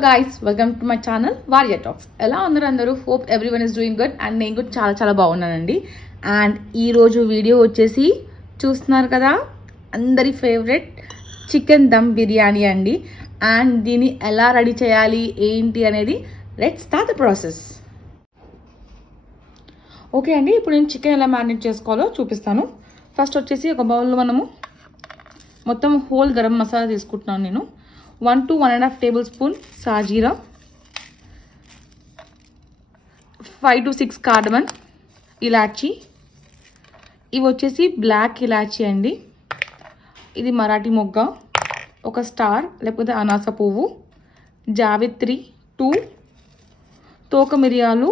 guys, welcome to my channel Varya Talks. ఎలా ఉన్నారు అందరూ? Hope everyone is doing good and నేను కూడా చాలా బాగున్నానండి. అండ్ ఈ రోజు వీడియో వచ్చేసి చూస్తున్నారు కదా, అందరి ఫేవరెట్ చికెన్ దమ్ బిర్యానీ అండి. అండ్ దీన్ని ఎలా రెడీ చేయాలి ఏంటి అనేది let's start the process. Okay అండి, ఇప్పుడు నేను చికెన్ ఎలా మ్యారినేట్ చేసుకోవాలో చూపిస్తాను. ఫస్ట్ వచ్చేసి ఒక బౌల్లో మనము మొత్తం హోల్ గరం మసాలా తీసుకుంటున్నాను. నేను 1 to 1.5 tablespoon సాజీరా, 5 to 6 కార్డమన్, ఇలాచీ. ఇవి వచ్చేసి బ్లాక్ ఇలాచీ అండి. ఇది మరాఠీ మొగ్గ, ఒక స్టార్ లేకపోతే అనాస పువ్వు, జావిత్రి 2, తోక మిరియాలు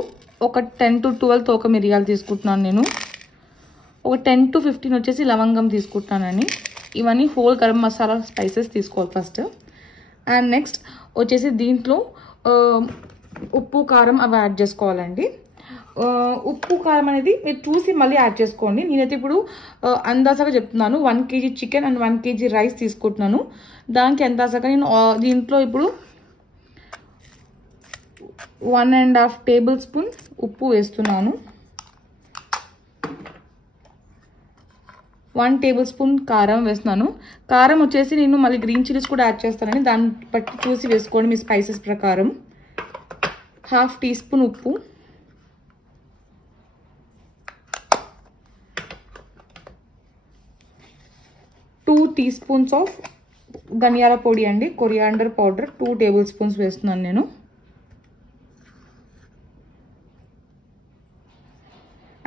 ఒక 10 to 12 తోక మిరియాలు తీసుకుంటున్నాను నేను. ఒక 10 to 15 వచ్చేసి లవంగం తీసుకుంటున్నానండి. ఇవన్నీ హోల్ గరం మసాలా స్పైసెస్ తీసుకోవాలి ఫస్ట్. అండ్ నెక్స్ట్ వచ్చేసి దీంట్లో ఉప్పు కారం అవి యాడ్ చేసుకోవాలండి. ఉప్పు కారం అనేది మీరు చూసి మళ్ళీ యాడ్ చేసుకోండి. నేనైతే ఇప్పుడు అందాజగా చెప్తున్నాను. 1 kg chicken and 1 kg rice తీసుకుంటున్నాను. దానికి అందాజగా నేను దీంట్లో ఇప్పుడు 1.5 tablespoon ఉప్పు వేస్తున్నాను. 1 tablespoon కారం వేస్తున్నాను. కారం వచ్చేసి నేను మళ్ళీ గ్రీన్ చిల్లీస్ కూడా యాడ్ చేస్తానండి. దాన్ని బట్టి చూసి వేసుకోండి మీ స్పైసెస్ ప్రకారం. 1/2 teaspoon ఉప్పు, 2 teaspoons ఆఫ్ ధనియాల పొడి అండి, కొరియాండర్ పౌడర్ 2 tablespoons వేస్తున్నాను నేను.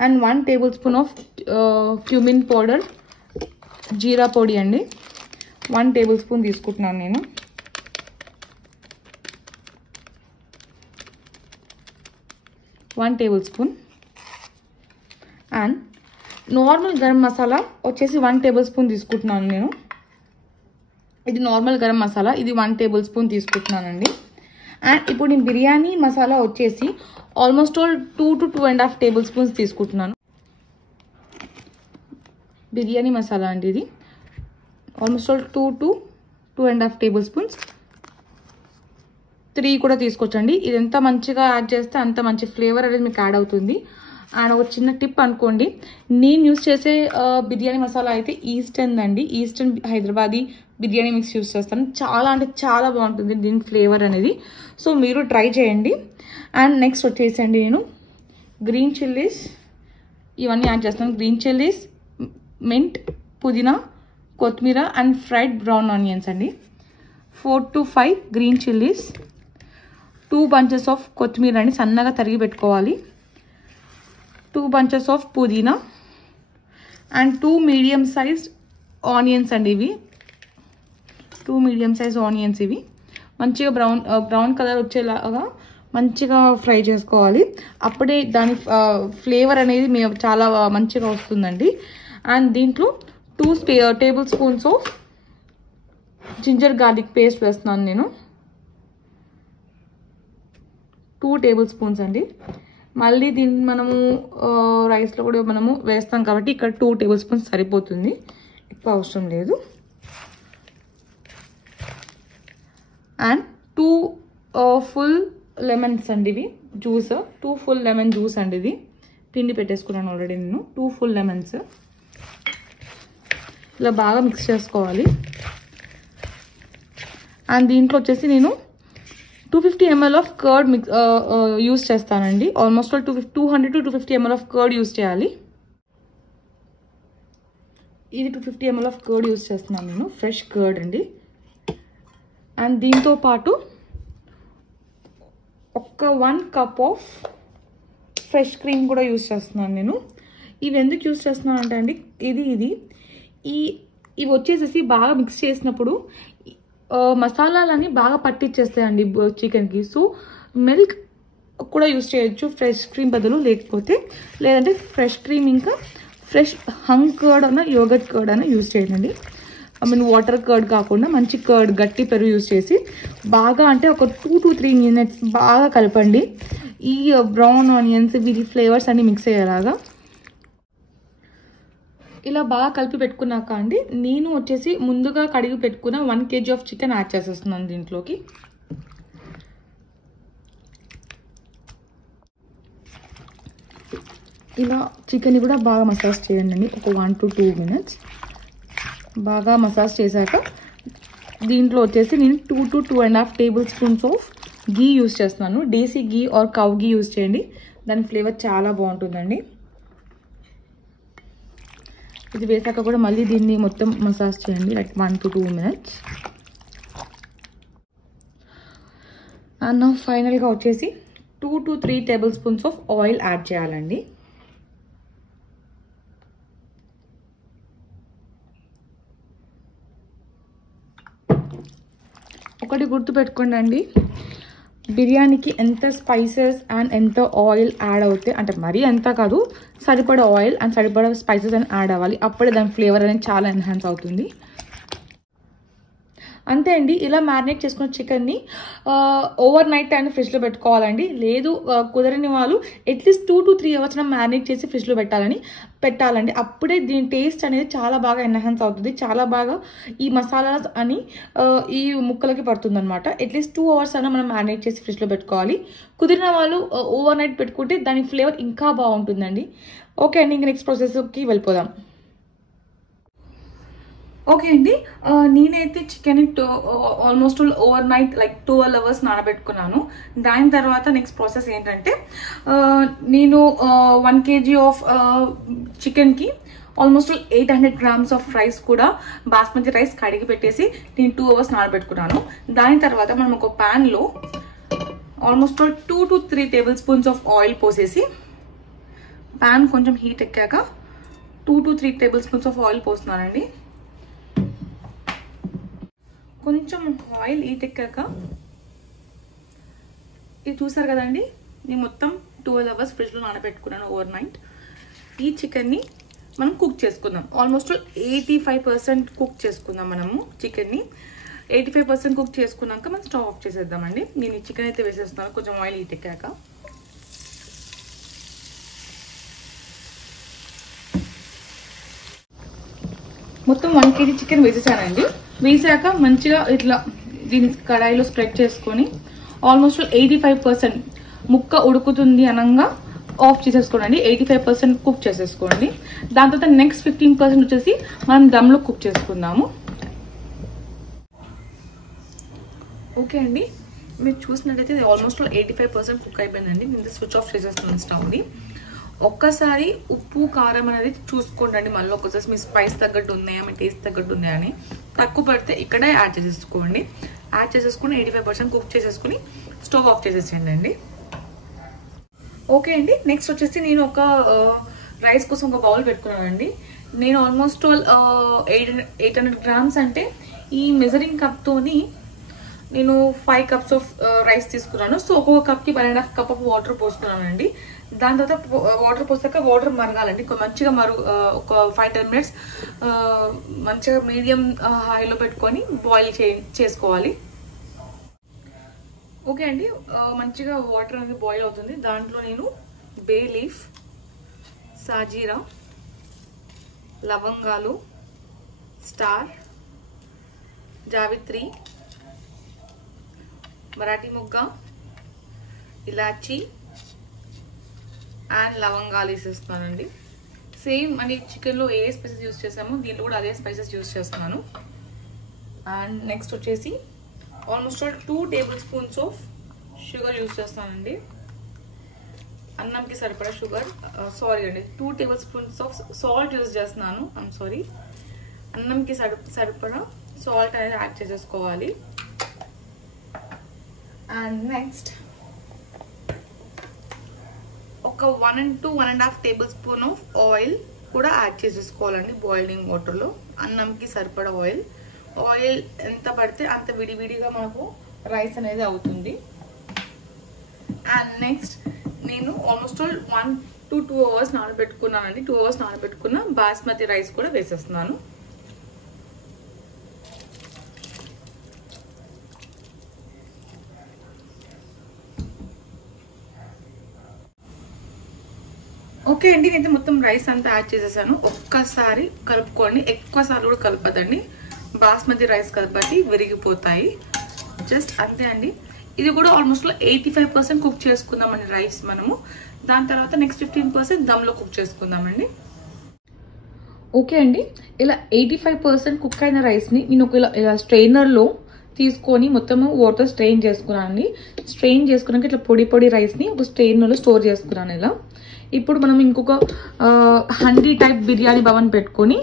And 1 tablespoon of cumin powder, జీరా పొడి అండి, 1 tablespoon తీసుకుంటున్నాను నేను. One tablespoon. And normal garam masala వచ్చేసి 1 tablespoon తీసుకుంటున్నాను నేను. ఇది నార్మల్ గరం మసాలా, ఇది 1 tablespoon తీసుకుంటున్నానండి. అండ్ ఇప్పుడు నేను బిర్యానీ మసాలా వచ్చేసి ఆల్మోస్ట్ ఆల్ 2 to 2.5 tablespoons తీసుకుంటున్నాను. బిర్యానీ మసాలా అండి ఇది. Almost all 2 to 2.5 tablespoons. 3 కూడా తీసుకోవచ్చండి. ఇది ఎంత మంచిగా యాడ్ చేస్తే అంత మంచి ఫ్లేవర్ అనేది మీకు యాడ్ అవుతుంది. అండ్ ఒక చిన్న టిప్ అనుకోండి, నేను యూస్ చేసే బిర్యానీ మసాలా అయితే ఈస్టర్న్ అండి. Eastern Hyderabadi biryani mix use చేస్తాను. చాలా అంటే చాలా బాగుంటుంది దీని ఫ్లేవర్ అనేది. సో మీరు ట్రై చేయండి. అండ్ నెక్స్ట్ వచ్చేసండి నేను గ్రీన్ చిల్లీస్ ఇవన్నీ యాడ్ చేస్తాను. గ్రీన్ చిల్లీస్, మింట్, పుదీనా, కొత్తిమీర అండ్ ఫ్రైడ్ బ్రౌన్ ఆనియన్స్ అండి. 4 to 5 green chillies, 2 bunches of కొత్తిమీర అండి, సన్నగా తరిగి పెట్టుకోవాలి. 2 bunches ఆఫ్ పుదీనా అండ్ 2 medium sized ఆనియన్స్ అండి. ఇవి 2 medium sized ఆనియన్స్. ఇవి మంచిగా బ్రౌన్ కలర్ వచ్చేలాగా మంచిగా ఫ్రై చేసుకోవాలి. అప్పుడే దాని ఫ్లేవర్ అనేది చాలా మంచిగా వస్తుందండి. అండ్ దీంట్లో 2 tablespoons of ginger garlic paste వేస్తున్నాను నేను. 2 tablespoons అండి. మళ్ళీ దీన్ని మనము రైస్లో కూడా మనము వేస్తాం కాబట్టి ఇక్కడ 2 tablespoons సరిపోతుంది, ఎక్కువ అవసరం లేదు. అండ్ 2 full లెమన్స్ అండి. ఇవి జ్యూస్ 2 full లెమన్ జ్యూస్ అండి. ఇది పిండి పెట్టేసుకున్నాను ఆల్రెడీ నేను. 2 full లెమన్స్ ఇలా బాగా మిక్స్ చేసుకోవాలి. అండ్ దీంట్లో వచ్చేసి నేను 250 ml ఆఫ్ కర్డ్ యూస్ చేస్తానండి. Almost 200 to 250 ml of curd use చేయాలి. ఇది 250 ml ఆఫ్ కర్డ్ యూస్ చేస్తున్నాను నేను, ఫ్రెష్ కర్డ్ అండి. అండ్ దీంతో పాటు ఒక 1 cup ఆఫ్ ఫ్రెష్ క్రీమ్ కూడా యూస్ చేస్తున్నాను నేను. ఇవి ఎందుకు యూస్ చేస్తున్నాను అంటే అండి, ఇవి వచ్చేసేసి బాగా మిక్స్ చేసినప్పుడు మసాలాలన్నీ బాగా పట్టించేస్తాయండి చికెన్కి. సో మిల్క్ కూడా యూస్ చేయొచ్చు ఫ్రెష్ క్రీమ్ బదులు, లేదంటే ఫ్రెష్ క్రీమ్ ఇంకా ఫ్రెష్ హంగ్ కర్డ్ అన్న యోగర్ట్ కర్డ్ అన్న యూస్ చేయండి. వాటర్ కర్డ్ కాకుండా మంచి కర్డ్, గట్టి పెరుగు యూస్ చేసి బాగా అంటే ఒక 2 to 3 minutes బాగా కలపండి. ఈ బ్రౌన్ ఆనియన్స్ వీటి ఫ్లేవర్స్ అన్ని మిక్స్ అయ్యేలాగా ఇలా బాగా కలిపి పెట్టుకున్నాక అండి, నేను వచ్చేసి ముందుగా కడిగి పెట్టుకున్న 1 kg ఆఫ్ చికెన్ యాడ్ చేసేస్తున్నాను దీంట్లోకి. ఇలా చికెన్ కూడా బాగా మసాజ్ చేయండి ఒక 1 to 2 minutes. బాగా మసాజ్ చేశాక దీంట్లో వచ్చేసి నేను 2 to 2.5 tablespoons of ghee use చేస్తున్నాను. దేశీ గీ ఆర్ కవ్ గీ యూజ్ చేయండి, దాని ఫ్లేవర్ చాలా బాగుంటుందండి. ఇది వేసాక కూడా మళ్ళీ దీన్ని మొత్తం మసాజ్ చేయండి లైక్ 1 to 2 minutes. అండ్ ఫైనల్గా వచ్చేసి 2 to 3 tablespoons of oil add చేయాలండి. ఒకటి గుర్తుపెట్టుకోండి అండి, బిర్యానీకి ఎంత స్పైసెస్ అండ్ ఎంత ఆయిల్ యాడ్ అవుతాయి అంటే మరీ ఎంత కాదు, సరిపడా ఆయిల్ అండ్ సరిపడా స్పైసెస్ అని యాడ్ అవ్వాలి. అప్పుడే దాని ఫ్లేవర్ అనేది చాలా ఎన్హాన్స్ అవుతుంది. అంతే అండి. ఇలా మ్యారినేట్ చేసుకున్న చికెన్ని ఓవర్ నైట్ టైం ఫ్రిడ్జ్లో పెట్టుకోవాలండి. లేదు కుదరని వాళ్ళు అట్లీస్ట్ 2 to 3 hours మ్యారినేట్ చేసి ఫ్రిడ్జ్లో పెట్టాలండి. అప్పుడే దీని టేస్ట్ అనేది చాలా బాగా ఎన్హాన్స్ అవుతుంది. చాలా బాగా ఈ మసాలాస్ అని ఈ ముక్కలకి పడుతుంది అనమాట. అట్లీస్ట్ 2 hours అయినా మనం మ్యారినేట్ చేసి ఫ్రిడ్జ్లో పెట్టుకోవాలి. కుదిరిన వాళ్ళు ఓవర్ నైట్ పెట్టుకుంటే దాని ఫ్లేవర్ ఇంకా బాగుంటుందండి. ఓకే అండి, ఇంకా నెక్స్ట్ ప్రాసెస్కి వెళ్ళిపోదాం. ఓకే అండి, నేనైతే chicken almost over night like 12 hours నానబెట్టుకున్నాను. దాని తర్వాత నెక్స్ట్ ప్రాసెస్ ఏంటంటే నేను 1 kg ఆఫ్ చికెన్కి ఆల్మోస్ట్ 800 grams ఆఫ్ రైస్ కూడా బాస్మతి రైస్ కడిగి పెట్టేసి నేను 2 hours నానబెట్టుకున్నాను. దాని తర్వాత మనం ఒక ప్యాన్లో almost 2 to 3 tablespoons of oil పోసేసి ప్యాన్ కొంచెం హీట్ ఎక్కాక 2 to 3 tablespoons ఆఫ్ ఆయిల్ పోస్తున్నానండి. కొంచెం ఆయిల్ హీట్ ఎక్కాక ఇది చూసారు కదండి, నేను మొత్తం 12 hours ఫ్రిడ్జ్లో నానబెట్టుకున్నాను ఓవర్ నైట్. ఈ చికెన్ని మనం కుక్ చేసుకుందాం. ఆల్మోస్ట్ 85% కుక్ చేసుకుందాం మనము చికెన్ని. 85% కుక్ చేసుకున్నాక మనం స్టవ్ ఆఫ్ చేసేద్దామండి. నేను ఈ చికెన్ అయితే వేసేస్తున్నాను కొంచెం ఆయిల్ హీట్ ఎక్కాక. మొత్తం 1 kg చికెన్ వేసేసానండి. వేసాక మంచిగా ఇట్లా దీని కడాయిలో స్ప్రెడ్ చేసుకొని ఆల్మోస్ట్ 85% ముక్క ఉడుకుతుంది అనగా ఆఫ్ చేసేసుకోండి. 85% కుక్ చేసేసుకోండి. దాని తర్వాత నెక్స్ట్ 15% వచ్చేసి మనం దమ్లో కుక్ చేసుకుందాము. ఓకే అండి, మీరు చూసినట్టయితే ఇది ఆల్మోస్ట్ 85% కుక్ అయిపోయిందండి. నేను స్విచ్ ఆఫ్ చేసేస్తున్నాను స్టవ్ని. ఒక్కసారి ఉప్పు కారం అనేది చూసుకోండి. మళ్ళీ ఒక్కసారి మీ స్పైస్ తగ్గట్టు ఉన్నాయా, మీ టేస్ట్ తగ్గట్టు ఉన్నాయా అని. తక్కువ పడితే ఇక్కడే యాడ్ చేసేసుకోండి. యాడ్ చేసేసుకుని 85% కుక్ చేసేసుకుని స్టవ్ ఆఫ్ చేసేసేయండి అండి. ఓకే అండి, నెక్స్ట్ వచ్చేసి నేను ఒక రైస్ కోసం ఒక బౌల్ పెట్టుకున్నానండి. నేను ఆల్మోస్ట్ 800 grams అంటే ఈ మెజరింగ్ కప్తోని నేను 5 cups ఆఫ్ రైస్ తీసుకున్నాను. సో ఒక్కొక్క కప్కి 1.5 cup ఆఫ్ వాటర్ పోసుకున్నానండి. దాని తర్వాత వాటర్ పోసాక వాటర్ మరగాలండి. మంచిగా ఒక 5-10 minutes మంచిగా మీడియం హైలో పెట్టుకొని బాయిల్ చేసుకోవాలి. ఓకే అండి, మంచిగా వాటర్ అనేది బాయిల్ అవుతుంది. దాంట్లో నేను బే లీఫ్, సాజీరా, లవంగాలు, స్టార్, జావిత్రి, మరాఠీ మొగ్గ, ఇలాచి అండ్ లవంగాలు వేసేస్తున్నానండి. సేమ్ అని చికెన్లో ఏ స్పైసెస్ యూజ్ చేసామో దీంట్లో కూడా అదే స్పైసెస్ యూజ్ చేస్తున్నాను. అండ్ నెక్స్ట్ వచ్చేసి almost 2 tablespoons of sugar use చేస్తానండి. అన్నంకి సరిపడా షుగర్, సారీ అండి 2 tablespoons ఆఫ్ సాల్ట్ యూజ్ చేస్తున్నాను. I'm sorry. అన్నంకి సరిపడా సాల్ట్ అనేది యాడ్ చేసేసుకోవాలి. అండ్ నెక్స్ట్ ఒక 1 to 1.5 tablespoon ఆఫ్ ఆయిల్ కూడా యాడ్ చేసేసుకోవాలండి బాయిలింగ్ వాటర్లో. అన్నంకి సరిపడా ఆయిల్ ఎంత పడితే అంత విడివిడిగా మనకు రైస్ అనేది అవుతుంది. అండ్ నెక్స్ట్ నేను ఆల్మోస్ట్ 1 to 2 hours నానబెట్టుకున్నానండి. 2 hours నానబెట్టుకున్న బాస్మతి రైస్ కూడా వేసేస్తున్నాను. ఓకే అండి, నేనైతే మొత్తం రైస్ అంతా యాడ్ చేసేసాను. ఒక్కసారి కలుపుకోండి, ఎక్కువసార్లు కూడా కలపదండి. బాస్మతి రైస్ కాబట్టి విరిగిపోతాయి. జస్ట్ అంతే అండి. ఇది కూడా ఆల్మోస్ట్ 85% కుక్ చేసుకుందామండి రైస్ మనము. దాని తర్వాత నెక్స్ట్ 15% దమ్లో కుక్ చేసుకుందామండి. ఓకే అండి, ఇలా 85% కుక్ అయిన రైస్ని నేను ఒక ఇలా స్ట్రెయినర్లో తీసుకొని మొత్తము వాటర్ స్ట్రెయిన్ చేసుకున్నానండి. స్ట్రెయిన్ చేసుకున్నాక ఇట్లా పొడి పొడి రైస్ని ఒక స్ట్రెయినర్లో స్టోర్ చేసుకున్నాను ఇలా. ఇప్పుడు మనం ఇంకొక హండీ టైప్ బిర్యానీ భవన్ పెట్టుకొని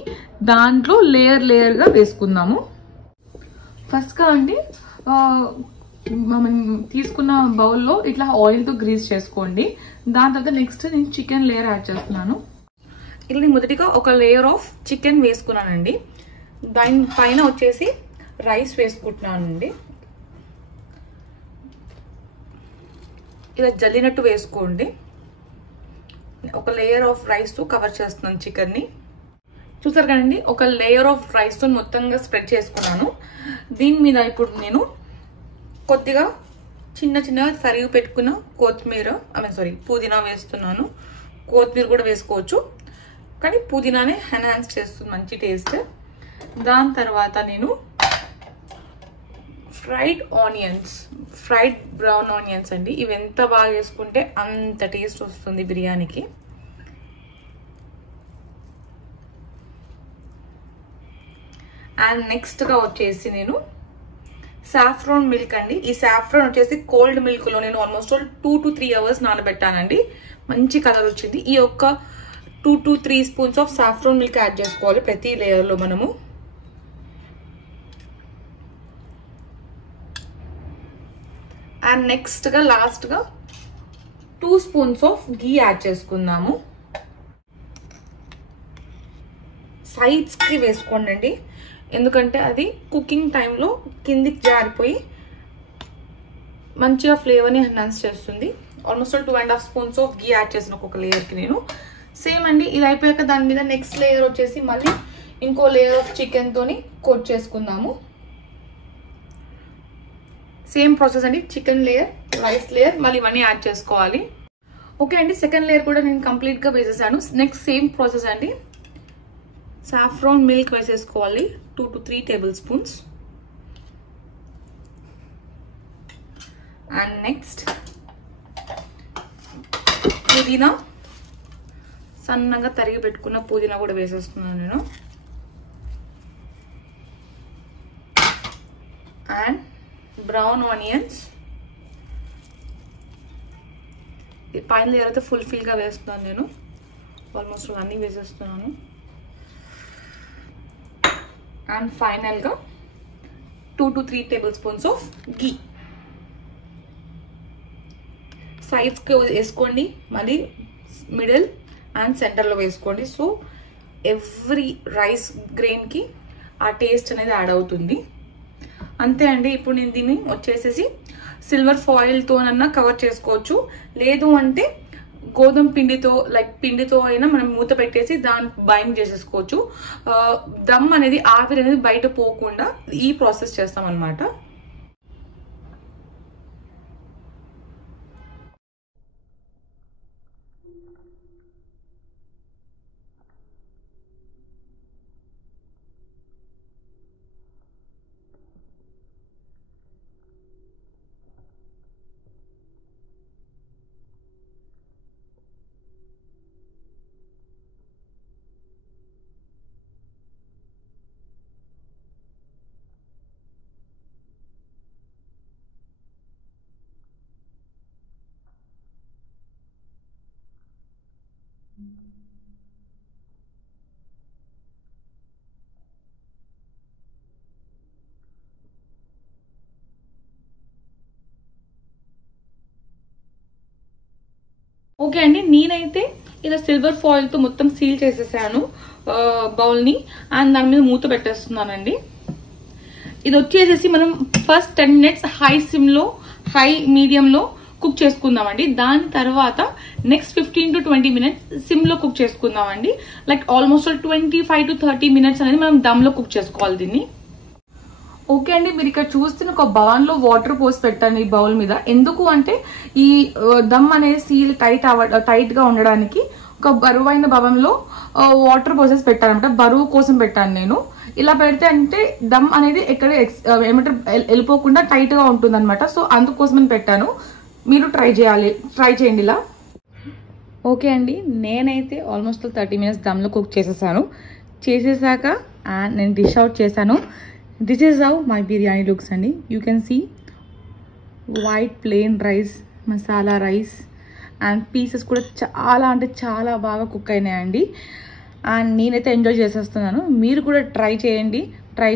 దాంట్లో లేయర్గా వేసుకుందాము. ఫస్ట్గా అండి మనం తీసుకున్న బౌల్లో ఇట్లా ఆయిల్తో గ్రీస్ చేసుకోండి. దాని తర్వాత నెక్స్ట్ నేను చికెన్ లేయర్ యాడ్ చేస్తున్నాను. ఇలా నేను మొదటిగా ఒక లేయర్ ఆఫ్ చికెన్ వేసుకున్నానండి. దాని పైన వచ్చేసి రైస్ వేసుకుంటున్నానండి. ఇలా జల్లినట్టు వేసుకోండి. ఒక లేయర్ ఆఫ్ రైస్తో కవర్ చేస్తున్నాను చికెన్ని. చూసారు కదండి, ఒక లేయర్ ఆఫ్ రైస్తో మొత్తంగా స్ప్రెడ్ చేసుకున్నాను. దీని మీద ఇప్పుడు నేను కొద్దిగా చిన్నగా తరిగి పెట్టుకున్న పుదీనా వేస్తున్నాను. కొత్తిమీర కూడా వేసుకోవచ్చు, కానీ పుదీనానే ఎన్హాన్స్ చేస్తుంది, మంచి టేస్ట్. దాని తర్వాత నేను ఫ్రైడ్ బ్రౌన్ ఆనియన్స్ అండి. ఇవి ఎంత బాగా వేసుకుంటే అంత టేస్ట్ వస్తుంది బిర్యానీకి. అండ్ నెక్స్ట్గా వచ్చేసి నేను సాఫ్రాన్ మిల్క్ అండి. ఈ సాఫ్రాన్ వచ్చేసి కోల్డ్ మిల్క్లో నేను ఆల్మోస్ట్ 2 to 3 hours నానబెట్టానండి. మంచి కలర్ వచ్చింది. ఈ యొక్క 2 to 3 spoons of saffron milk add చేసుకోవాలి ప్రతి లేయర్లో మనము. అండ్ నెక్స్ట్గా లాస్ట్గా 2 స్పూన్స్ ఆఫ్ గీ యాడ్ చేసుకుందాము. సైడ్స్కి వేసుకోండి అండి, ఎందుకంటే అది కుకింగ్ టైంలో కిందికి జారిపోయి మంచిగా ఫ్లేవర్ని ఎన్హాన్స్ చేస్తుంది. Almost 2.5 spoons of ghee add చేసిన ఒక్కొక్క లేయర్కి నేను. సేమ్ అండి, ఇది అయిపోయాక దాని మీద నెక్స్ట్ లేయర్ వచ్చేసి మళ్ళీ ఇంకో లేయర్ ఆఫ్ చికెన్తోని కోట్ చేసుకుందాము. సేమ్ ప్రాసెస్ అండి, చికెన్ లేయర్, రైస్ లేయర్, మళ్ళీ ఇవన్నీ యాడ్ చేసుకోవాలి. ఓకే అండి, సెకండ్ లేయర్ కూడా నేను కంప్లీట్గా వేసేసాను. నెక్స్ట్ సేమ్ ప్రాసెస్ అండి, సాఫ్రాన్ మిల్క్ వేసేసుకోవాలి 2 to 3 tablespoons. అండ్ నెక్స్ట్ పుదీనా, సన్నగా తరిగి పెట్టుకున్న పుదీనా కూడా వేసేస్తున్నాను నేను. అండ్ బ్రౌన్ ఆనియన్స్ పైన లేయర్ అయితే ఫుల్ఫిల్గా వేస్తున్నాను నేను. ఆల్మోస్ట్ అన్నీ వేసేస్తున్నాను. అండ్ ఫైనల్గా 2 to 3 tablespoons ఆఫ్ గీ సైడ్స్కి వేసుకోండి, మళ్ళీ మిడిల్ అండ్ సెంటర్లో వేసుకోండి. సో ఎవ్రీ రైస్ గ్రెయిన్కి ఆ టేస్ట్ అనేది యాడ్ అవుతుంది. అంతే అండి. ఇప్పుడు నేను దీన్ని వచ్చేసేసి సిల్వర్ ఫాయిల్తోనన్నా కవర్ చేసుకోవచ్చు, లేదు అంటే గోధుమ పిండితో అయినా మనం మూత పెట్టేసి దాన్ని బైండ్ చేసేసుకోవచ్చు. దమ్ అనేది ఆవిరి అనేది బయట పోకుండా ఈ ప్రాసెస్ చేస్తాం అన్నమాట. ఓకే అండి, నేనైతే ఇలా సిల్వర్ ఫాయిల్తో మొత్తం సీల్ చేసేసాను బౌల్ని. అండ్ దాని మీద మూత పెట్టేస్తున్నానండి. ఇది వచ్చేసేసి మనం ఫస్ట్ 10 minutes హై మీడియంలో కుక్ చేసుకుందామండి. దాని తర్వాత నెక్స్ట్ 15 to 20 minutes సిమ్లో కుక్ చేసుకుందామండి. లైక్ ఆల్మోస్ట్ 25 to 30 minutes అనేది మనం దమ్లో కుక్ చేసుకోవాలి దీన్ని. ఓకే అండి, మీరు ఇక్కడ చూస్తున్న ఒక బౌల్లో వాటర్ పోసి పెట్టండి ఈ బౌల్ మీద. ఎందుకు అంటే ఈ దమ్ అనేది సీల్ టైట్ గా ఉండడానికి ఒక బరువైన బౌల్లో వాటర్ పోసేసి పెట్టానమాట. బరువు కోసం పెట్టాను నేను. ఇలా పెడితే అంటే దమ్ అనేది ఎక్కడ ఏమంటారు వెళ్ళిపోకుండా టైట్ గా ఉంటుంది అనమాట. సో అందుకోసమని పెట్టాను. మీరు ట్రై చేయండి ఇలా. ఓకే అండి, ఓకే అండి, నేనైతే ఆల్మోస్ట్ 30 minutes దమ్లో కుక్ చేసేసాక నేను డిష్ అవుట్ చేశాను. This is how my biryani looks అండి. You can see white plain rice, masala rice and pieces కూడా చాలా అంటే చాలా బాగా కుక్ అయినాయండి. అండ్ నేనైతే ఎంజాయ్ చేసేస్తున్నాను. మీరు కూడా ట్రై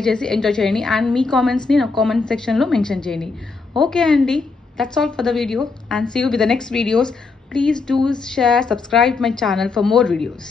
చేసి ఎంజాయ్ చేయండి. అండ్ మీ కామెంట్స్ని నా కామెంట్ సెక్షన్లో మెన్షన్ చేయండి. ఓకే అండి, that's all for the video and see you with the next videos. Please do share, subscribe my channel for more videos.